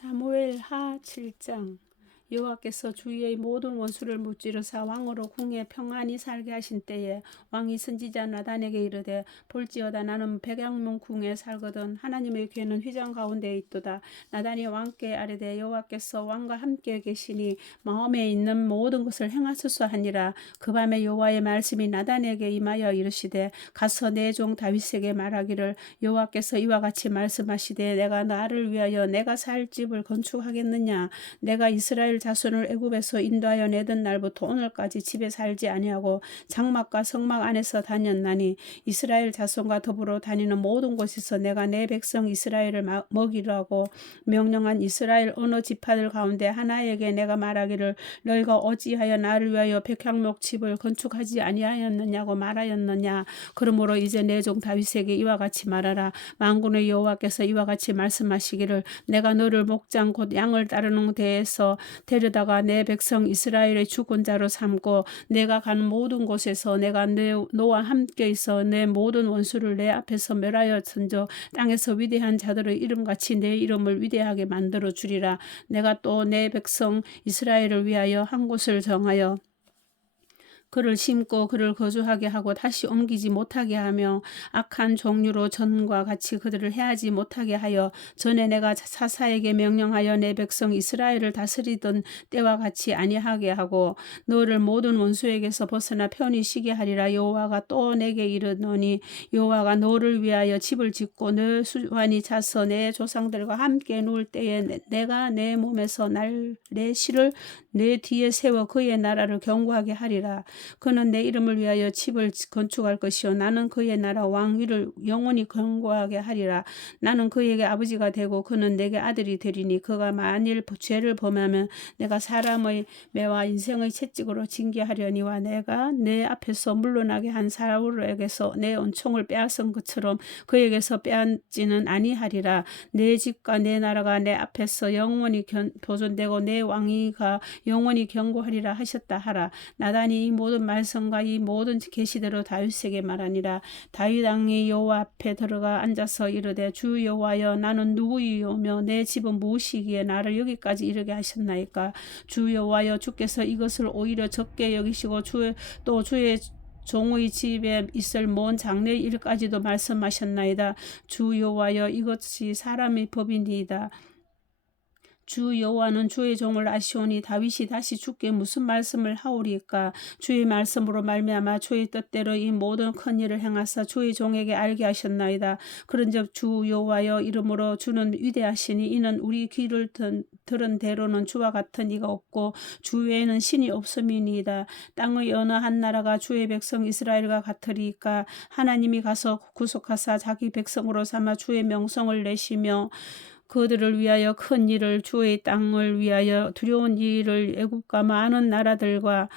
사무엘 하 7장 여호와께서 주위의 모든 원수를 무찌르사 왕으로 궁에 평안히 살게 하신 때에 왕이 선지자 나단에게 이르되 볼지어다 나는 백양문 궁에 살거든 하나님의 괴는 휘장 가운데 있도다. 나단이 왕께 아뢰되 여호와께서 왕과 함께 계시니 마음에 있는 모든 것을 행하소서 하니라. 그 밤에 여호와의 말씀이 나단에게 임하여 이르시되 가서 내 종 다윗에게 말하기를 여호와께서 이와 같이 말씀하시되 내가 나를 위하여 내가 살 집을 건축하겠느냐? 내가 이스라엘 자손을 애굽에서 인도하여 내던 날부터 오늘까지 집에 살지 아니하고 장막과 성막 안에서 다녔나니 이스라엘 자손과 더불어 다니는 모든 곳에서 내가 내 백성 이스라엘을 마- 먹이라고 명령한 이스라엘 어느 지파들 가운데 하나에게 내가 말하기를 너희가 어찌하여 나를 위하여 백향목 집을 건축하지 아니하였느냐고 말하였느냐? 그러므로 이제 내 종 다윗에게 이와 같이 말하라. 만군의 여호와께서 이와 같이 말씀하시기를 내가 너를 목장 곧 양을 따르는 데에서 데려다가 내 백성 이스라엘의 주권자로 삼고 내가 가는 모든 곳에서 내가 내, 너와 함께 있어 내 모든 원수를 내 앞에서 멸하여 천저 땅에서 위대한 자들의 이름같이 내 이름을 위대하게 만들어 주리라. 내가 또 내 백성 이스라엘을 위하여 한 곳을 정하여 그를 심고 그를 거주하게 하고 다시 옮기지 못하게 하며 악한 종류로 전과 같이 그들을 해하지 못하게 하여 전에 내가 사사에게 명령하여 내 백성 이스라엘을 다스리던 때와 같이 아니하게 하고 너를 모든 원수에게서 벗어나 편히 쉬게 하리라. 여호와가 또 내게 이르노니 여호와가 너를 위하여 집을 짓고 너 수완이 차서 내 조상들과 함께 누울 때에 내- 내가 내 몸에서 날 내 실을 내 뒤에 세워 그의 나라를 경고하게 하리라 그는 내 이름을 위하여 집을 건축할 것이요. 나는 그의 나라 왕위를 영원히 경고하게 하리라. 나는 그에게 아버지가 되고 그는 내게 아들이 되리니 그가 만일 죄를 범하면 내가 사람의 매와 인생의 채찍으로 징계하려니와 내가 내 앞에서 물러나게 한 사울에게서 내 은총을 빼앗은 것처럼 그에게서 빼앗지는 아니하리라. 내 집과 내 나라가 내 앞에서 영원히 견, 보존되고 내 왕위가 영원히 경고하리라 하셨다 하라. 나단이 이 모든 말씀과 이 모든 계시대로 다윗에게 말하니라 다윗 왕이 여호와 앞에 들어가 앉아서 이르되 주 여호와여 나는 누구이오며 내 집은 무엇이기에 나를 여기까지 이르게 하셨나이까 주 여호와여 주께서 이것을 오히려 적게 여기시고 주, 또 주의 종의 집에 있을 먼 장래 일까지도 말씀하셨나이다. 주 여호와여 이것이 사람의 법이니이다. 주 여호와는 주의 종을 아시오니 다윗이 다시 주께 무슨 말씀을 하오리까? 주의 말씀으로 말미암아 주의 뜻대로 이 모든 큰 일을 행하사 주의 종에게 알게 하셨나이다. 그런즉 주 여호와여 이름으로 주는 위대하시니 이는 우리 귀를 든, 들은 대로는 주와 같은 이가 없고 주 외에는 신이 없음이니이다. 땅의 어느 한 나라가 주의 백성 이스라엘과 같으리까? 하나님이 가서 구속하사 자기 백성으로 삼아 주의 명성을 내시며 그들을 위하여 큰 일을 주의 땅을 위하여 두려운 일을 애국과 많은 나라들과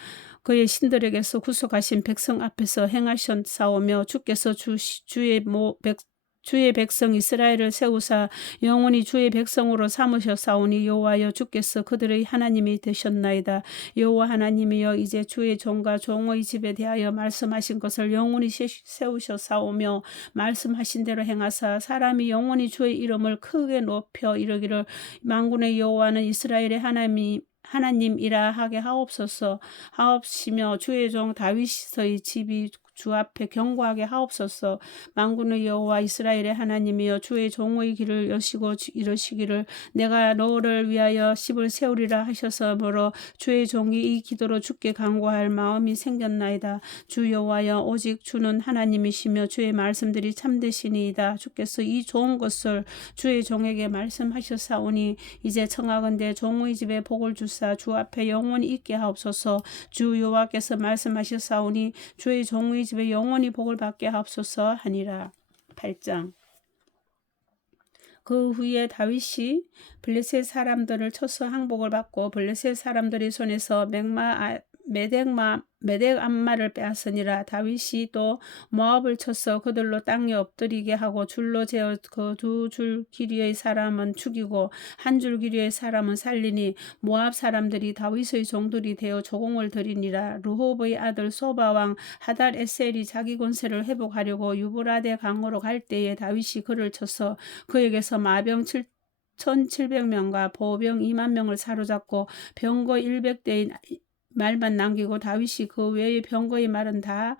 그의 신들에게서 구속하신 백성 앞에서 행하셨사오며 주께서 주, 주의 모, 백, 주의 백성 이스라엘을 세우사 영원히 주의 백성으로 삼으셨사오니 여호와여 주께서 그들의 하나님이 되셨나이다. 여호와 하나님이여 이제 주의 종과 종의 집에 대하여 말씀하신 것을 영원히 세- 세우셨사오며 말씀하신 대로 행하사 사람이 영원히 주의 이름을 크게 높여 이르기를 만군의 여호와는 이스라엘의 하나님이 하나님이라 하게 하옵소서 하옵시며 주의 종 다윗의 집이 주 앞에 경고하게 하옵소서. 만군의 여호와 이스라엘의 하나님이여 주의 종의 길을 여시고 주- 이르시기를 내가 너를 위하여 집을 세우리라 하셔서므로 주의 종이 이 기도로 주께 간구할 마음이 생겼나이다. 주 여호와여 오직 주는 하나님이시며 주의 말씀들이 참되시니이다. 주께서 이 좋은 것을 주의 종에게 말씀하셨사오니 이제 청하건대 종의 집에 복을 주사 주 앞에 영원히 있게 하옵소서. 주 여호와께서 말씀하셨사오니 주의 종의 집에 영원히 복을 받게 하옵소서 하니라. 8장. 그 후에 다윗이 블레셋 사람들을 쳐서 항복을 받고 블레셋 사람들의 손에서 아, 메덱마 메덱 암마를 빼앗으니라. 다윗이 또 모압을 쳐서 그들로 땅에 엎드리게 하고 줄로 재어 그 두 줄 길이의 사람은 죽이고 한 줄 길이의 사람은 살리니 모압 사람들이 다윗의 종들이 되어 조공을 드리니라. 루홉의 아들 소바 왕 하달 에셀이 자기 권세를 회복하려고 유브라데 강으로 갈 때에 다윗이 그를 쳐서 그에게서 마병 칠 1700명과 보병 2만 명을 사로잡고 병거 100대의 말만 남기고 다윗이 그 외의 병거의 말은 다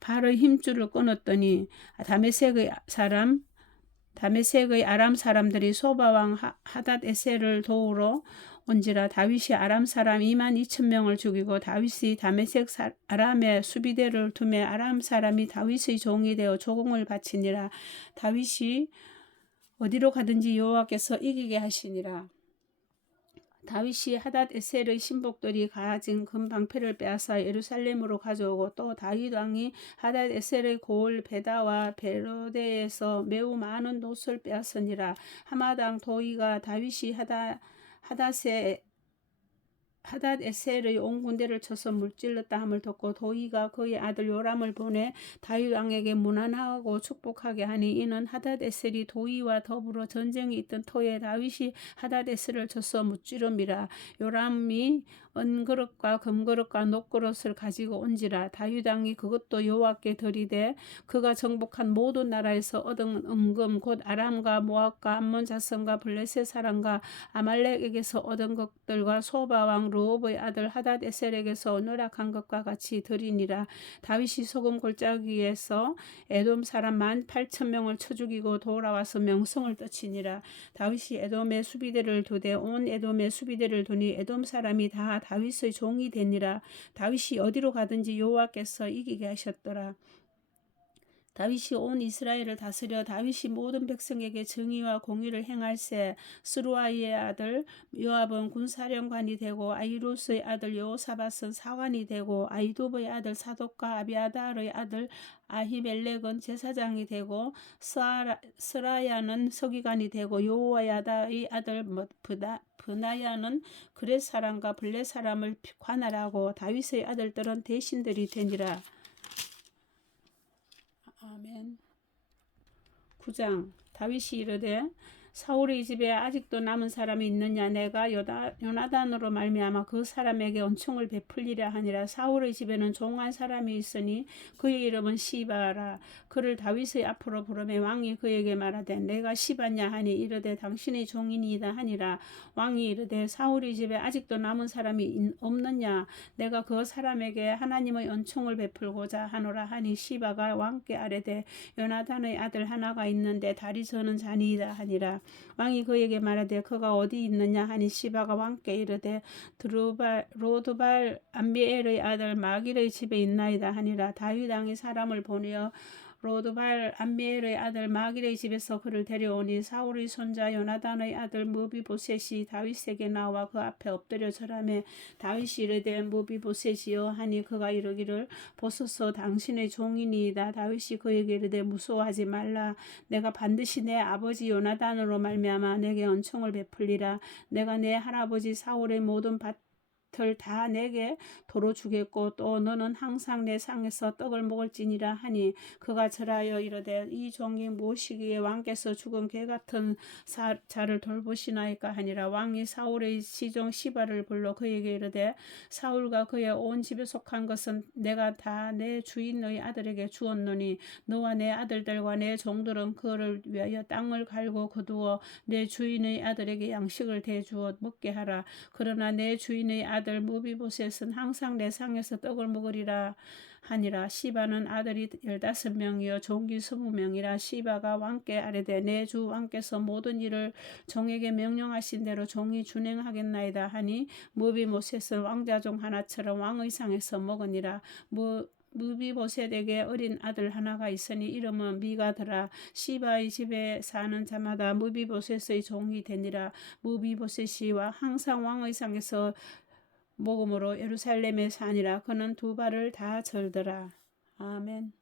발의 힘줄을 끊었더니 다메섹의 사람 다메섹의 아람 사람들이 소바왕 하닷 에셀을 도우러 온지라 다윗이 아람 사람 2만 2천 명을 죽이고 다윗이 다메섹 사, 아람의 수비대를 두매 아람 사람이 다윗의 종이 되어 조공을 바치니라. 다윗이 어디로 가든지 여호와께서 이기게 하시니라 다윗이 하닷 에셀의 신복들이 가진 금 방패를 빼앗아 예루살렘으로 가져오고 또 다윗 왕이 하닷 에셀의 고을 베다와 베로데에서 매우 많은 옷을 빼앗으니라. 하마당 도이가 다윗이 하다 하닷의 하닷 에셀의 온 군대를 쳐서 물질렀다 함을 듣고 도이가 그의 아들 요람을 보내 다윗 왕에게 무난하고 축복하게 하니 이는 하닷 에셀이 도이와 더불어 전쟁이 있던 터에 다윗이 하닷 에셀을 쳐서 무찌름이라 요람이 은그릇과 금그릇과 녹그릇을 가지고 온지라 다윗 왕이 그것도 여호와께 드리되 그가 정복한 모든 나라에서 얻은 은금 곧 아람과 모압과 암몬 자손과 블레셋 사람과 아말렉에게서 얻은 것들과 소바 왕 루옵의 아들 하닷 에셀에게서 누락한 것과 같이 드리니라. 다윗이 소금 골짜기에서 에돔 사람 만 팔천 명을 쳐 죽이고 돌아와서 명성을 떠치니라. 다윗이 에돔의 수비대를 두되 온 에돔의 수비대를 두니 에돔 사람이 다 다윗의 종이 되니라. 다윗이 어디로 가든지 여호와께서 이기게 하셨더라 다윗이 온 이스라엘을 다스려 다윗이 모든 백성에게 정의와 공의를 행할세 스루아이의 아들 요압은 군사령관이 되고 아이루스의 아들 여호사밧은 사관이 되고 아이도브의 아들 사독과 아비아달의 아들 아히멜렉은 제사장이 되고 스아라, 스라야는 서기관이 되고 요호야다의 아들 브다, 브나야는 그렛 사람과 블레 사람을 관할하고 다윗의 아들들은 대신들이 되니라. 아멘. 9장 다윗이 이르되 사울의 집에 아직도 남은 사람이 있느냐? 내가 요다, 요나단으로 말미암아 그 사람에게 은총을 베풀리라 하니라. 사울의 집에는 종한 사람이 있으니 그의 이름은 시바라. 그를 다윗의 앞으로 부르매 왕이 그에게 말하되 내가 시바냐 하니 이르되 당신의 종이니이다 하니라. 왕이 이르되 사울의 집에 아직도 남은 사람이 없느냐? 내가 그 사람에게 하나님의 은총을 베풀고자 하노라 하니 시바가 왕께 아뢰되 요나단의 아들 하나가 있는데 다리 저는 자니이다 하니라 왕이 그에게 말하되 그가 어디 있느냐 하니 시바가 왕께 이르되 드루발 로드발 암비엘의 아들 마길의 집에 있나이다 하니라. 다윗 왕이 사람을 보내어 로드발 암미엘의 아들 마길의 집에서 그를 데려오니 사울의 손자 요나단의 아들 무비보셋이 다윗에게 나와 그 앞에 엎드려 절하며 다윗이 이르되 무비보셋이여 하니 그가 이르기를 보소서 당신의 종이니이다. 다윗이 그에게 이르되 무서워하지 말라. 내가 반드시 내 아버지 요나단으로 말미암아 내게 은총을 베풀리라. 내가 내 할아버지 사울의 모든 밭 다 내게 도로 주겠고 또 너는 항상 내 상에서 떡을 먹을지니라 하니 그가 절하여 이르되 이 종이 무엇이기에 왕께서 죽은 개 같은 사, 자를 돌보시나이까 하니라. 왕이 사울의 시종 시바를 불러 그에게 이르되 사울과 그의 온 집에 속한 것은 내가 다 내 주인의 아들에게 주었노니 너와 내 아들들과 내 종들은 그를 위하여 땅을 갈고 거두어 내 주인의 아들에게 양식을 대주어 먹게 하라. 그러나 내 주인의 아들 아들 무비보셋은 항상 내 상에서 떡을 먹으리라 하니라. 시바는 아들이 열다섯 명이요 종기 스무 명이라. 시바가 왕께 아뢰되 내 주 왕께서 모든 일을 종에게 명령하신 대로 종이 준행하겠나이다 하니 무비보셋은 왕자 종 하나처럼 왕의 상에서 먹으니라. 무 무비보셋에게 어린 아들 하나가 있으니 이름은 미가더라. 시바의 집에 사는 자마다 무비보셋의 종이 되니라. 무비보셋이 와 항상 왕의 상에서 복음으로 예루살렘에 사니라 그는 두 발을 다 절더라. 아멘.